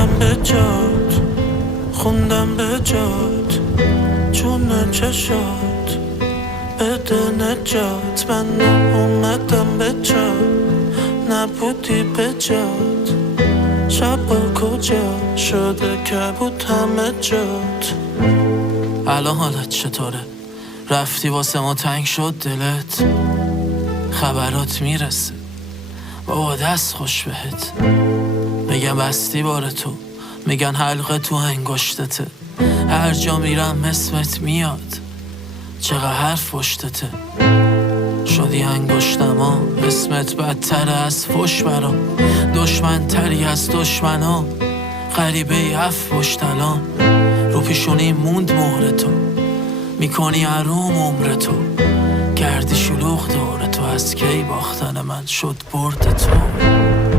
خوندم به جات، خوندم به جات، چون چشات بده نجات. من اومدم به جات، نبودی به جات. شب کجا شده که بود همه جات. الان حالت چطوره؟ رفتی واسه ما تنگ شد دلت؟ خبرات میرسه بابا دست خوش بهت. میگم بستی بار تو، میگن حلقه تو انگشتته. هر جا میرم اسمت میاد، چقدر حرف پشتته. شدی انگشتما، اسمت بدتر از فش برا. دشمن تری از دشمنا، غریبه اف پشت الان. رو پیشونی موند مهر تو، میکنی عروم عمر تو. گردی شلوغ دور تو، از کی باختن من شد برد تو.